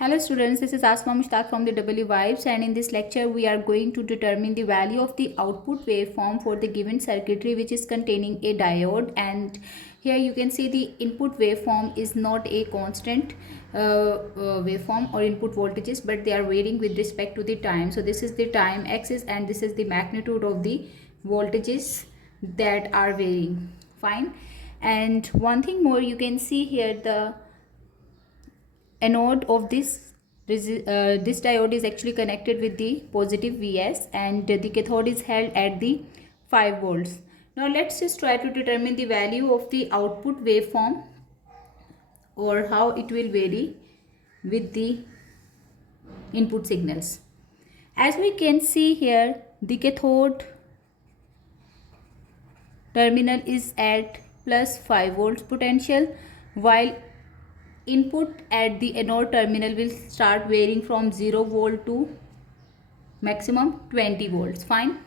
Hello students, this is Asma Mushtaq from the EEVIBES, and in this lecture we are going to determine the value of the output waveform for the given circuitry which is containing a diode. And here you can see the input waveform is not a constant waveform or input voltages, but they are varying with respect to the time. So this is the time axis and this is the magnitude of the voltages that are varying. Fine. And one thing more, you can see here the anode of this diode is actually connected with the positive Vs, and the cathode is held at the 5 volts. Now let's just try to determine the value of the output waveform or how it will vary with the input signals. As we can see here, the cathode terminal is at plus 5 volts potential, while input at the anode terminal will start varying from 0 volt to maximum 20 volts. Fine.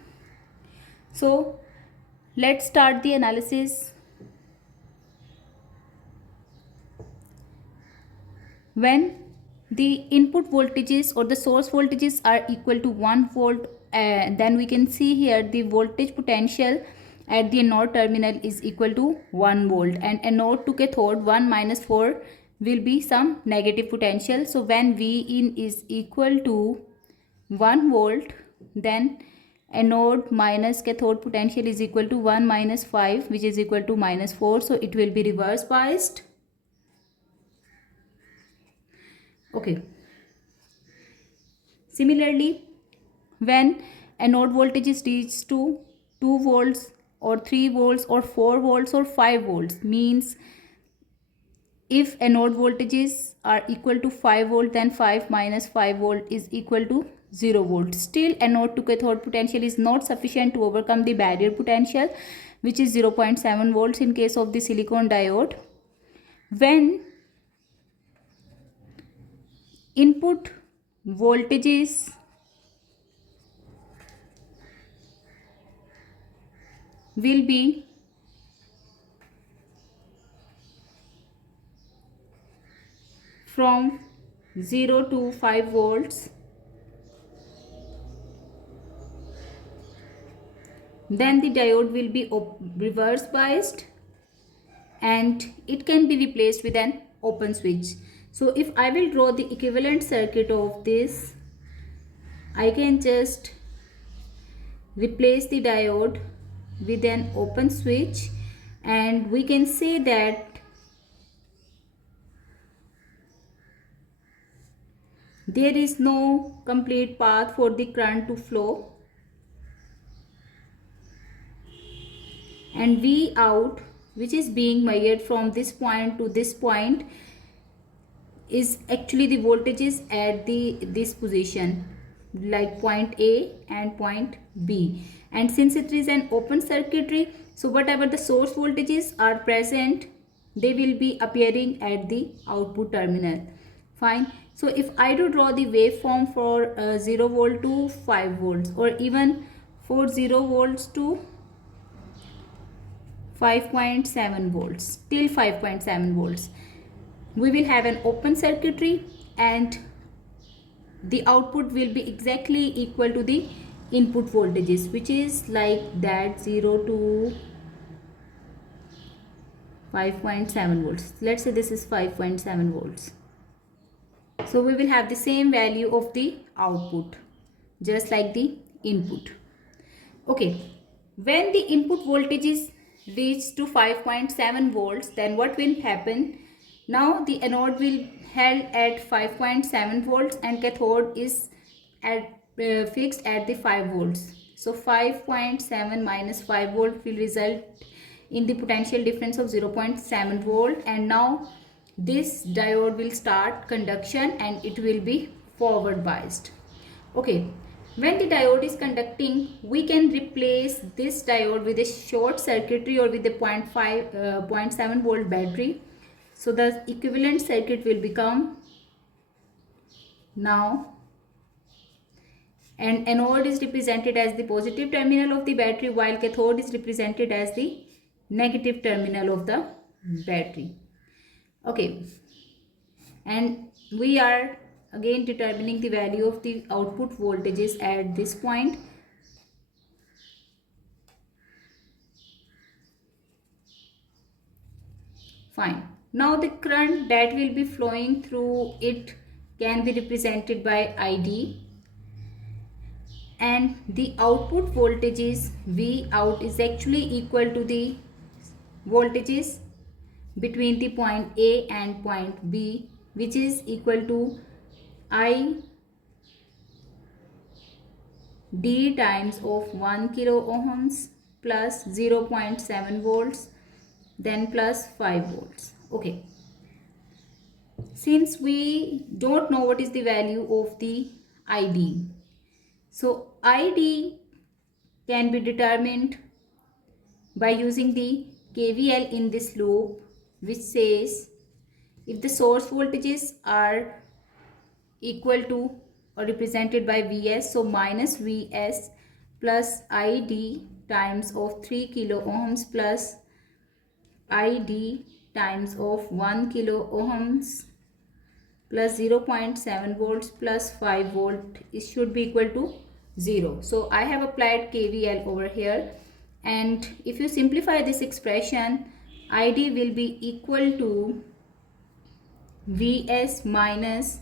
So let's start the analysis. When the input voltages or the source voltages are equal to 1 volt, then we can see here the voltage potential at the anode terminal is equal to 1 volt, and anode to cathode 1 minus 4 will be some negative potential. So when V in is equal to 1 volt, then anode minus cathode potential is equal to 1 minus 5, which is equal to minus 4. So it will be reverse biased. Okay. Similarly, when anode voltage is reached to 2 volts or 3 volts or 4 volts or 5 volts, means if anode voltages are equal to 5 volt, then 5 minus 5 volt is equal to 0 volt. Still, anode to cathode potential is not sufficient to overcome the barrier potential, which is 0.7 volts in case of the silicon diode. When input voltages will be from 0 to 5 volts, then the diode will be reverse biased and it can be replaced with an open switch. So if I will draw the equivalent circuit of this, I can just replace the diode with an open switch, and we can say that there is no complete path for the current to flow, and V out, which is being measured from this point to this point, is actually the voltages at this position, like point A and point B. And since it is an open circuitry, so whatever the source voltages are present, they will be appearing at the output terminal. Fine. So if I do draw the waveform for 0 volt to 5 volts, or even for 0 volts to 5.7 volts till 5.7 volts, we will have an open circuitry and the output will be exactly equal to the input voltages, which is like that 0 to 5.7 volts. Let's say this is 5.7 volts. So we will have the same value of the output just like the input. Okay, when the input voltage is reached to 5.7 volts, then what will happen? Now the anode will held at 5.7 volts and cathode is at fixed at the 5 volts. So 5.7 minus 5 volt will result in the potential difference of 0.7 volt, and now this diode will start conduction and it will be forward biased. Okay, when the diode is conducting, we can replace this diode with a short circuitry or with a 0.7 volt battery. So the equivalent circuit will become now, and anode is represented as the positive terminal of the battery, while cathode is represented as the negative terminal of the battery. Okay, and we are again determining the value of the output voltages at this point. Fine. Now the current that will be flowing through it can be represented by ID, and the output voltages V out is actually equal to the voltages between the point A and point B, which is equal to I D times of 1 kilo ohms plus 0.7 volts then plus 5 volts. Okay. Since we don't know what is the value of the ID, so ID can be determined by using the KVL in this loop, which says if the source voltages are equal to or represented by Vs, so minus Vs plus ID times of 3 kilo ohms plus ID times of 1 kilo ohms plus 0.7 volts plus 5 volt, it should be equal to 0. So I have applied KVL over here, and if you simplify this expression, ID will be equal to Vs minus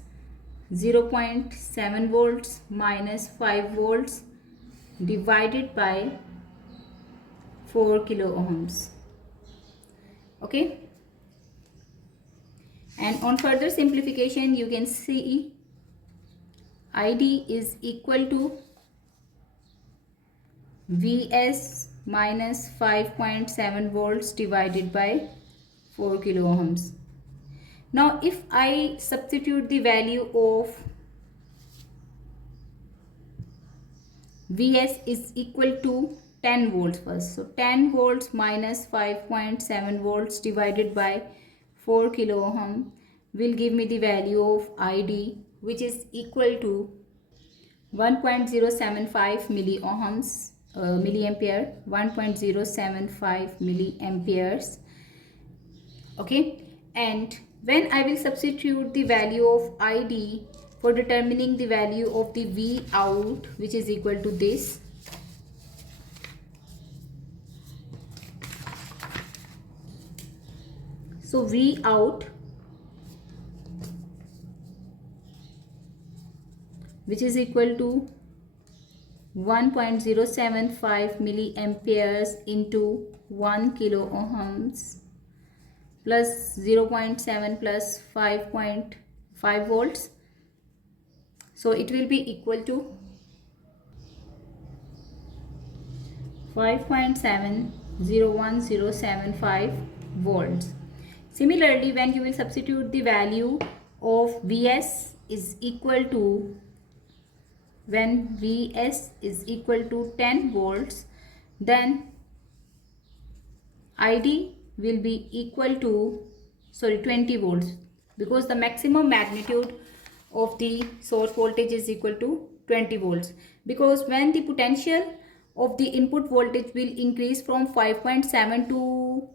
0.7 volts minus 5 volts divided by 4 kilo ohms. Okay, and on further simplification you can see ID is equal to Vs minus 5.7 volts divided by 4 kilo ohms. Now if I substitute the value of Vs is equal to 10 volts first, so 10 volts minus 5.7 volts divided by 4 kilo ohm will give me the value of ID, which is equal to 1.075 milliampere, 1.075 milliamperes. Okay, and when I will substitute the value of ID for determining the value of the V out, which is equal to this, so V out, which is equal to 1.075 milliamperes into 1 kilo ohms plus 0.7 plus 5.5 volts. So it will be equal to 5.701075 volts. Similarly, when you will substitute the value of Vs is equal to, when Vs is equal to 10 volts, then ID will be equal to 20 volts, because the maximum magnitude of the source voltage is equal to 20 volts. Because when the potential of the input voltage will increase from 5.7 to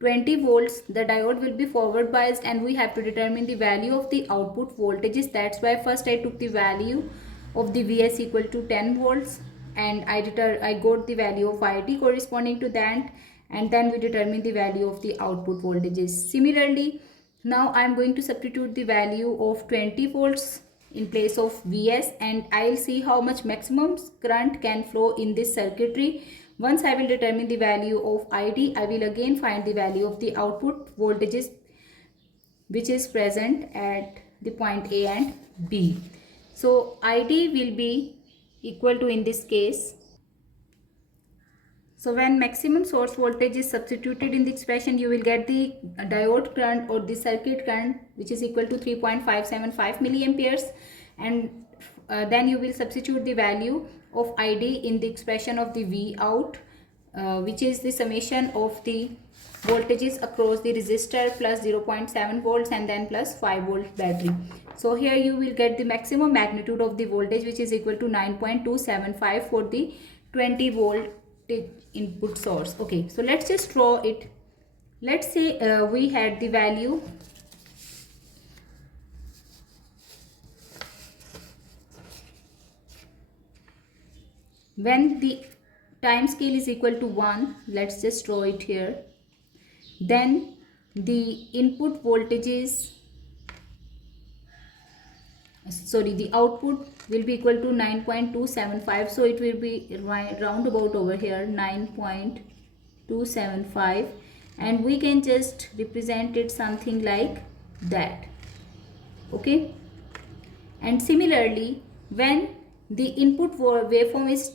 20 volts, the diode will be forward biased, and we have to determine the value of the output voltages. That's why first I took the value of the Vs equal to 10 volts, and I got the value of ID corresponding to that, and then we determine the value of the output voltages. Similarly, now I am going to substitute the value of 20 volts in place of Vs, and I will see how much maximum current can flow in this circuitry. Once I will determine the value of ID, I will again find the value of the output voltages which is present at the point A and B. So ID will be equal to, in this case, so when maximum source voltage is substituted in the expression, you will get the diode current or the circuit current which is equal to 3.575 milliamperes, and then you will substitute the value of ID in the expression of the V out, which is the summation of the voltages across the resistor plus 0.7 volts and then plus 5 volt battery. So here you will get the maximum magnitude of the voltage, which is equal to 9.275 for the 20 volt input source. Okay, so let's just draw it. Let's say we had the value When the time scale is equal to 1, let's just draw it here, then the input voltages, sorry, the output will be equal to 9.275. So it will be round about over here 9.275, and we can just represent it something like that. Okay. And similarly, when the input waveform is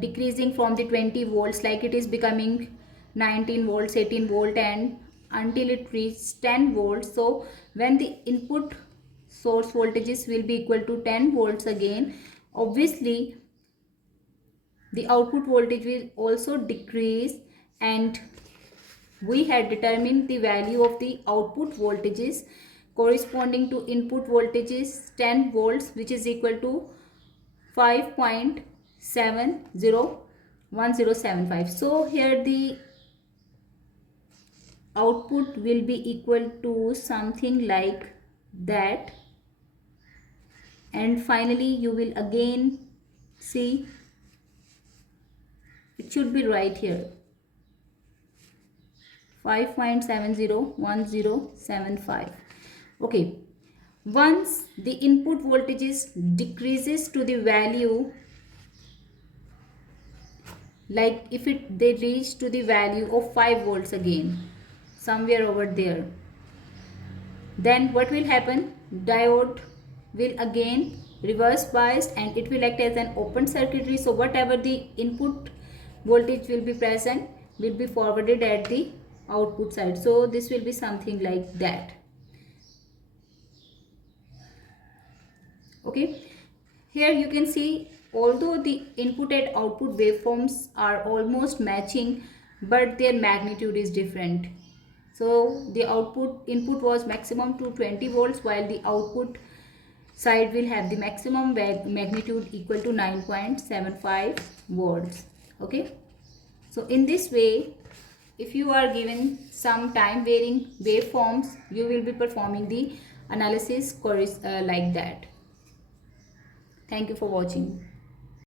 decreasing from the 20 volts, like it is becoming 19 volts, 18 volt, and until it reaches 10 volts. So when the input source voltages will be equal to 10 volts again, obviously the output voltage will also decrease, and we had determined the value of the output voltages corresponding to input voltages 10 volts, which is equal to 5.701075. So here the output will be equal to something like that, and finally you will again see it should be right here 5.701075. Okay. Once the input voltages decreases to the value, like if they reach to the value of 5 volts again, somewhere over there, then what will happen? Diode will again reverse biased, and it will act as an open circuitry. So whatever the input voltage will be present will be forwarded at the output side. So this will be something like that. Okay. Here you can see, although the input and output waveforms are almost matching, but their magnitude is different. So the input was maximum to 20 volts, while the output side will have the maximum magnitude equal to 9.75 volts. Okay. So in this way, if you are given some time varying waveforms, you will be performing the analysis like that. Thank you for watching.